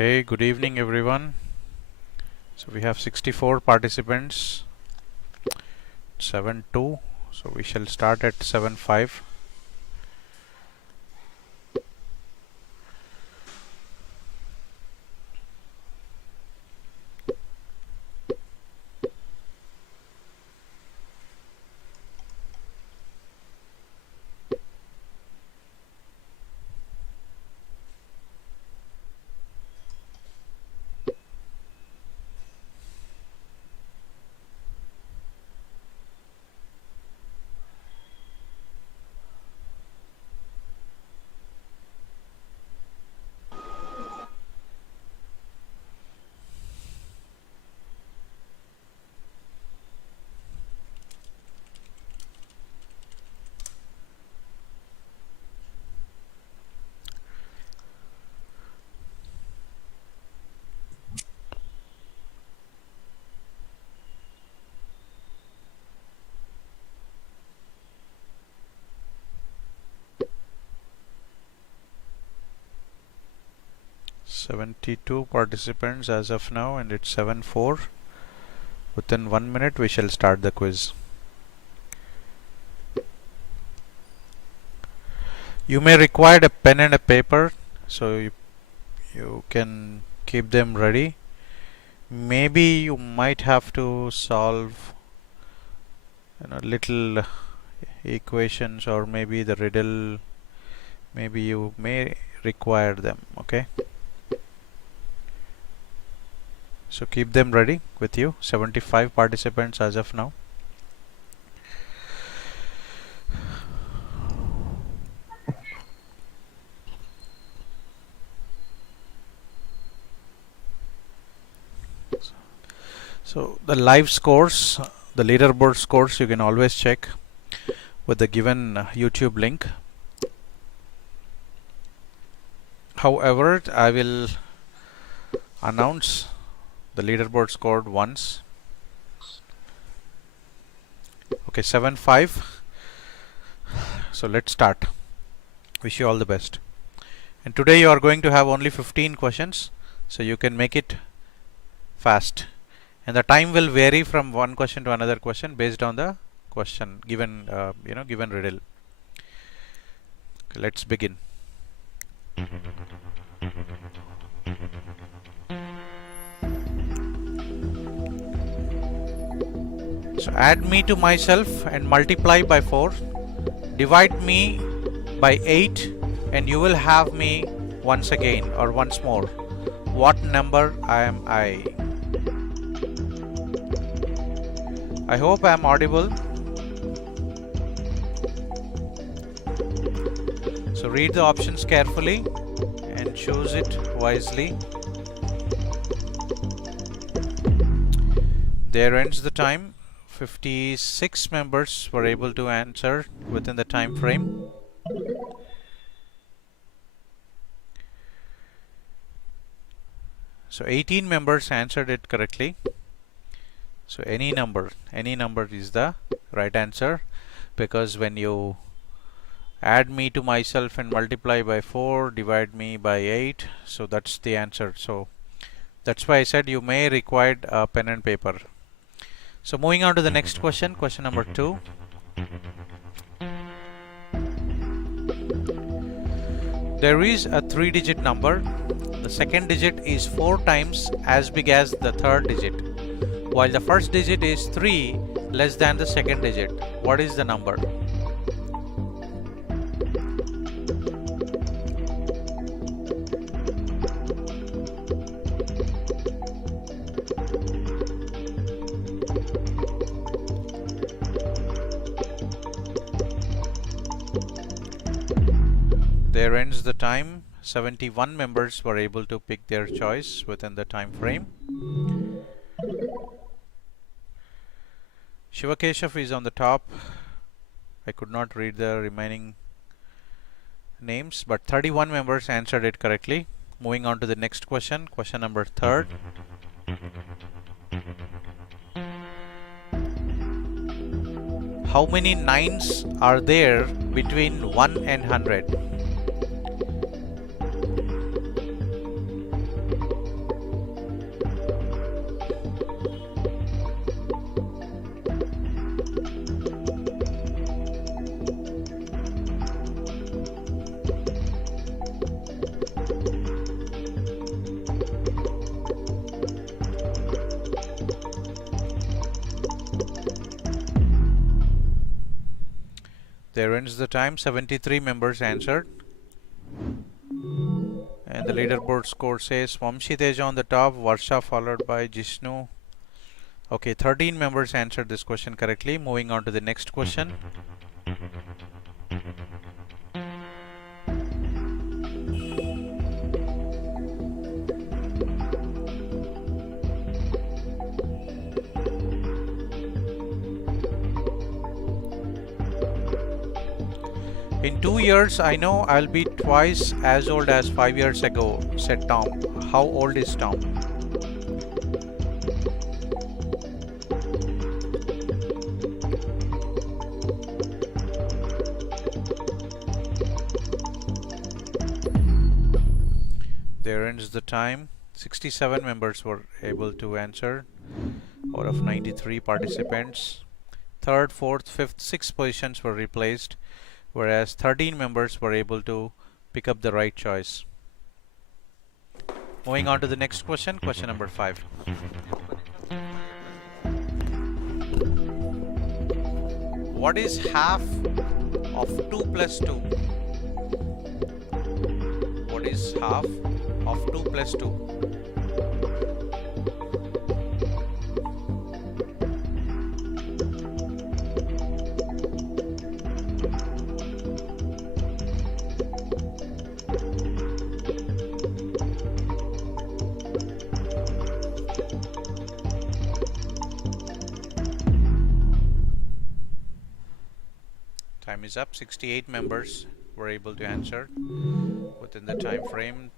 Okay, good evening everyone. So we have 64 participants, 7-2, so we shall start at 7-5. Seventy-two participants as of now, and it's 7-4. Within 1 minute we shall start the quiz. You may require a pen and a paper, so you can keep them ready. Maybe you might have to solve little equations, or maybe the riddle, maybe you may require them. Okay, so keep them ready with you. 75 participants as of now. So the live scores, the leaderboard scores, you can always check with the given YouTube link. However, I will announce the leaderboard score once. Okay, 7-5. So let's start. Wish you all the best. And today you are going to have only 15 questions, so you can make it fast. And the time will vary from one question to another question based on the question given, given riddle. Okay, let's begin. So add me to myself and multiply by 4. Divide me by 8 and you will have me once again, or once more. What number am I? I hope I am audible. So read the options carefully and choose it wisely. There ends the time. 56 members were able to answer within the time frame. So 18 members answered it correctly. So any number is the right answer, because when you add me to myself and multiply by 4, divide me by 8, so that's the answer. So that's why I said you may require a pen and paper. So moving on to the next question, question number 2. There is a 3-digit number. The second digit is 4 times as big as the third digit, while the first digit is 3 less than the second digit. What is the number? There ends the time. 71 members were able to pick their choice within the time frame. Shivakeshav is on the top. I could not read the remaining names, but 31 members answered it correctly. Moving on to the next question, question number 3. How many 9s are there between 1 and 100? There ends the time. 73 members answered. And the leaderboard score says Vamshi Teja on the top, Varsha followed by Jishnu. Okay, 13 members answered this question correctly. Moving on to the next question. In 2 years, I know I'll be twice as old as 5 years ago, said Tom. How old is Tom? There ends the time. 67 members were able to answer out of 93 participants. Third, fourth, fifth, sixth positions were replaced, whereas 13 members were able to pick up the right choice. Moving on to the next question, question number 5. What is half of 2 plus 2? What is half of 2 plus 2? Time is up. 68 members were able to answer within the time frame.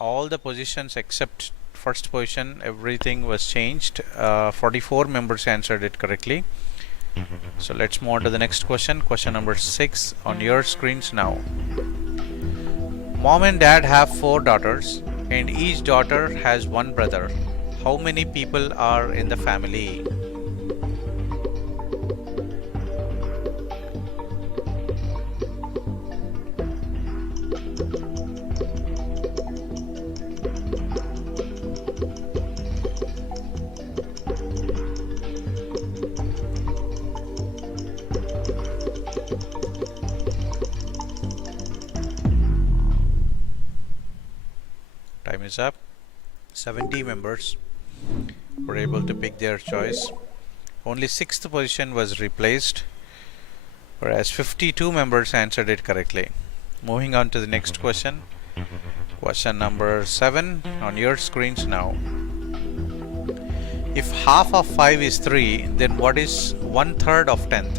All the positions except first position, everything was changed. 44 members answered it correctly. So let's move on to the next question. Question number 6 on your screens now. Mom and dad have 4 daughters and each daughter has 1 brother. How many people are in the family? Time is up. 70 members were able to pick their choice. Only 6th position was replaced, whereas 52 members answered it correctly. Moving on to the next question. Question number 7 on your screens now. If half of 5 is 3, then what is 1/3 of 10th?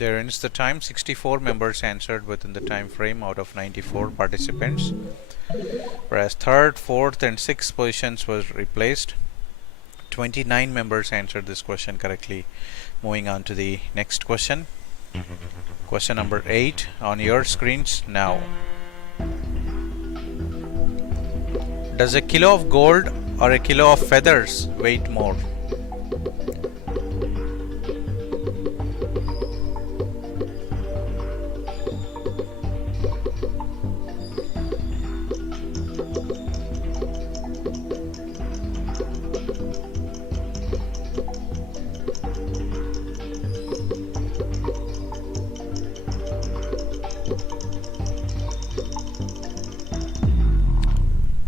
There ends the time. 64 members answered within the time frame out of 94 participants, whereas 3rd, 4th and 6th positions was replaced. 29 members answered this question correctly. Moving on to the next question. Question number 8 on your screens now. Does a kilo of gold or a kilo of feathers weight more?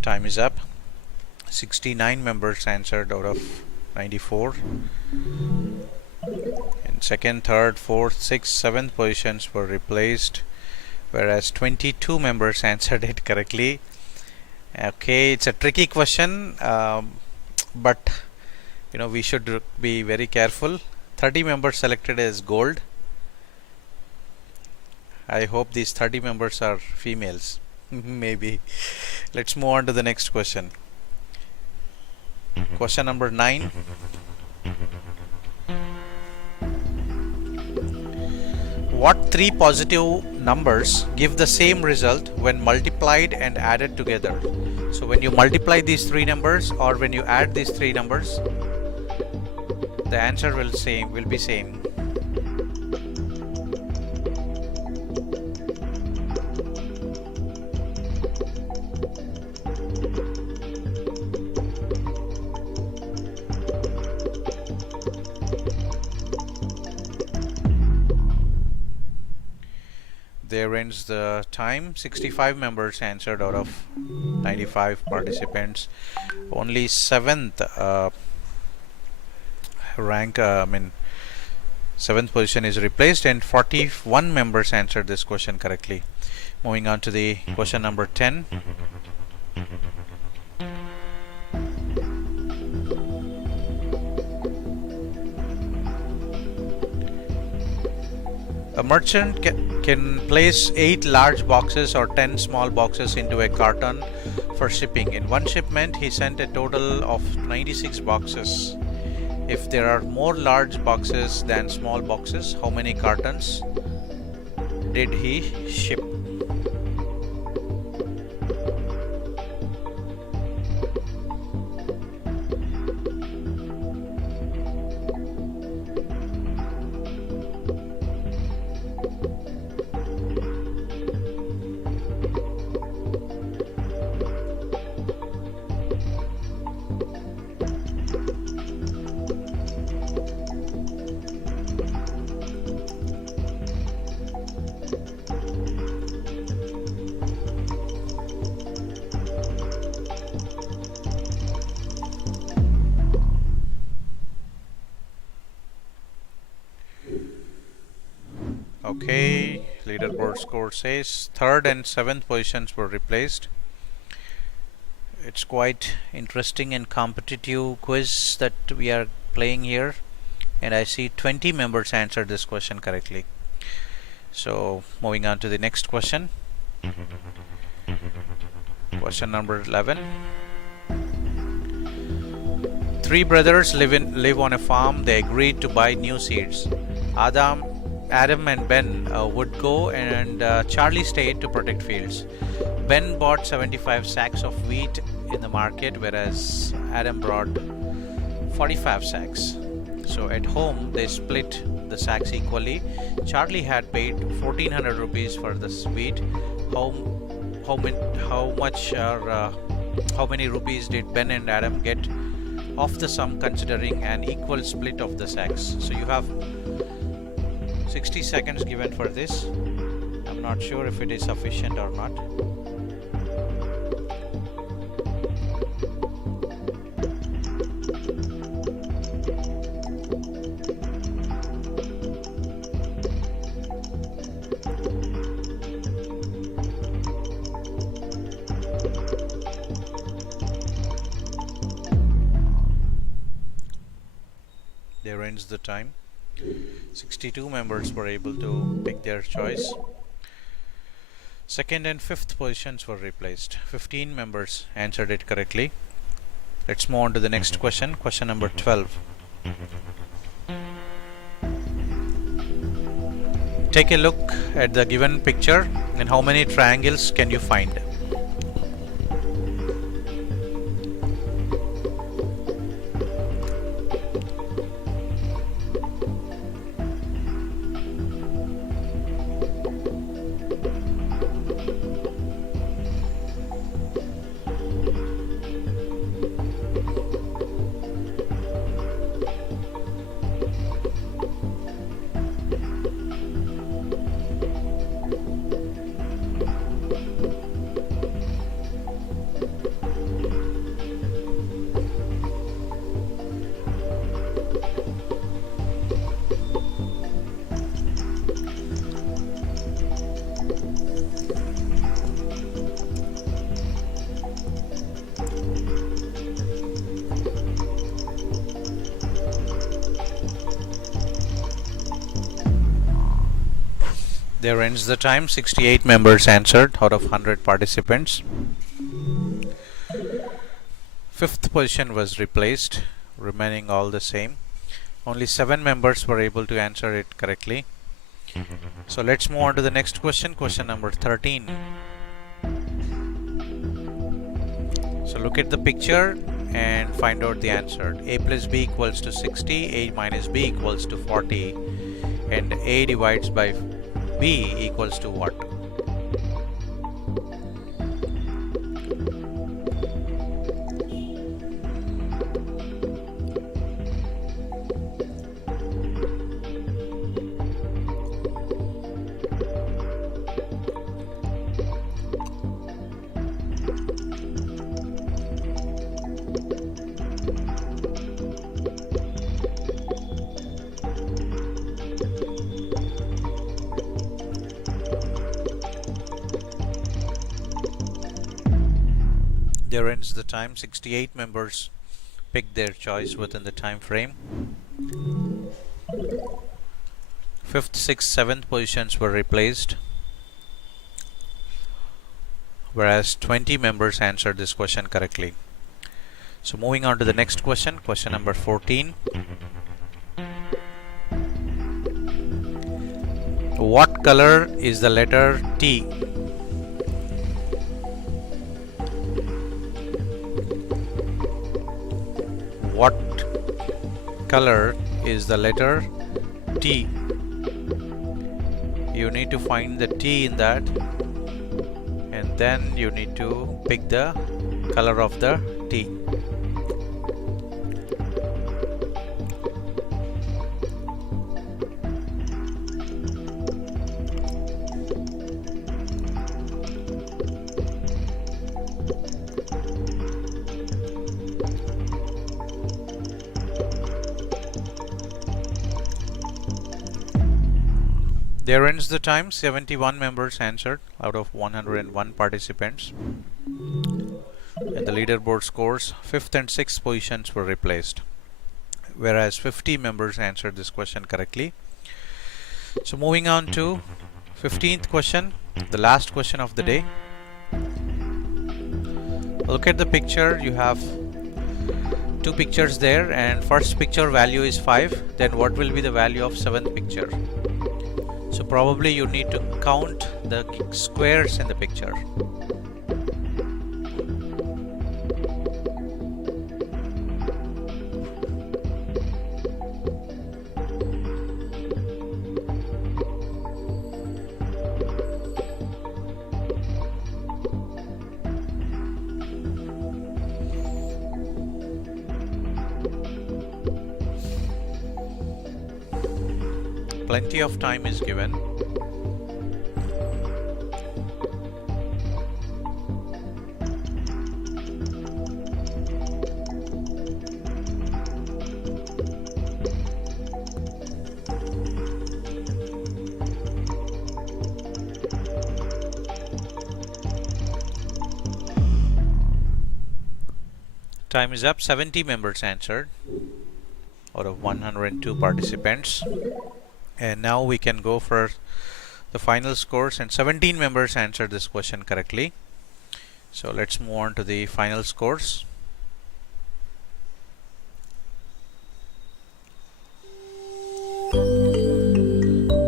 Time is up. 69 members answered out of 94. In 2nd, 3rd, 4th, 6th, 7th positions were replaced, whereas 22 members answered it correctly. Okay, it's a tricky question, but we should be very careful. 30 members selected as gold. I hope these 30 members are females. Maybe. Let's move on to the next question. Question number 9. What 3 positive numbers give the same result when multiplied and added together. So when you multiply these three numbers or when you add these three numbers, the answer will be same. There ends the time. 65 members answered out of 95 participants. Only 7th rank, 7th position is replaced, and 41 members answered this question correctly. Moving on to the question number 10. A merchant can place 8 large boxes or 10 small boxes into a carton for shipping. In one shipment, he sent a total of 96 boxes. If there are more large boxes than small boxes, how many cartons did he ship? Okay, leaderboard score says 3rd and 7th positions were replaced. It's quite interesting and competitive quiz that we are playing here, and I see 20 members answered this question correctly. So moving on to the next question. Question number 11. 3 brothers live on a farm. They agreed to buy new seeds. Adam and Ben would go, and Charlie stayed to protect fields. Ben bought 75 sacks of wheat in the market, whereas Adam brought 45 sacks. So at home they split the sacks equally. Charlie had paid 1400 rupees for this wheat. How many rupees did Ben and Adam get of the sum, considering an equal split of the sacks? So you have 60 seconds given for this. I'm not sure if it is sufficient or not. There ends the time. 62 members were able to pick their choice. 2nd and 5th positions were replaced. 15 members answered it correctly. Let's move on to the next question. Question number 12. Take a look at the given picture and how many triangles can you find? There ends the time. 68 members answered out of 100 participants. 5th position was replaced, remaining all the same. Only 7 members were able to answer it correctly. So let's move on to the next question, question number 13. So look at the picture and find out the answer. A plus b equals to 60, a minus b equals to 40, and a divides by b equals to what? There ends the time. 68 members picked their choice within the time frame. 5th, 6th, 7th positions were replaced, whereas 20 members answered this question correctly. So moving on to the next question, question number 14. What color is the letter T? What color is the letter T? You need to find the T in that, and then you need to pick the color of the T. There ends the time. 71 members answered out of 101 participants. And the leaderboard scores, 5th and 6th positions were replaced, whereas 50 members answered this question correctly. So moving on to 15th question, the last question of the day. Look at the picture. You have two pictures there, and first picture value is 5. Then what will be the value of 7th picture? So probably you need to count the squares in the picture. Plenty of time is given. Time is up. 70 members answered out of 102 participants. And now we can go for the final scores, and 17 members answered this question correctly. So let's move on to the final scores.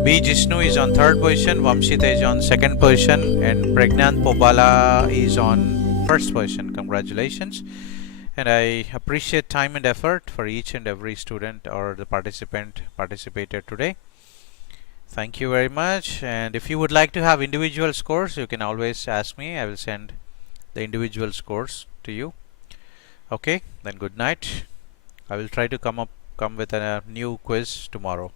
B. Jishnu is on 3rd position, Vamshita is on 2nd position, and Pregnant Pobala is on 1st position. Congratulations. And I appreciate time and effort for each and every student or the participant participated today. Thank you very much. And if you would like to have individual scores, you can always ask me. I will send the individual scores to you. Okay, then good night. I will try to come with a new quiz tomorrow.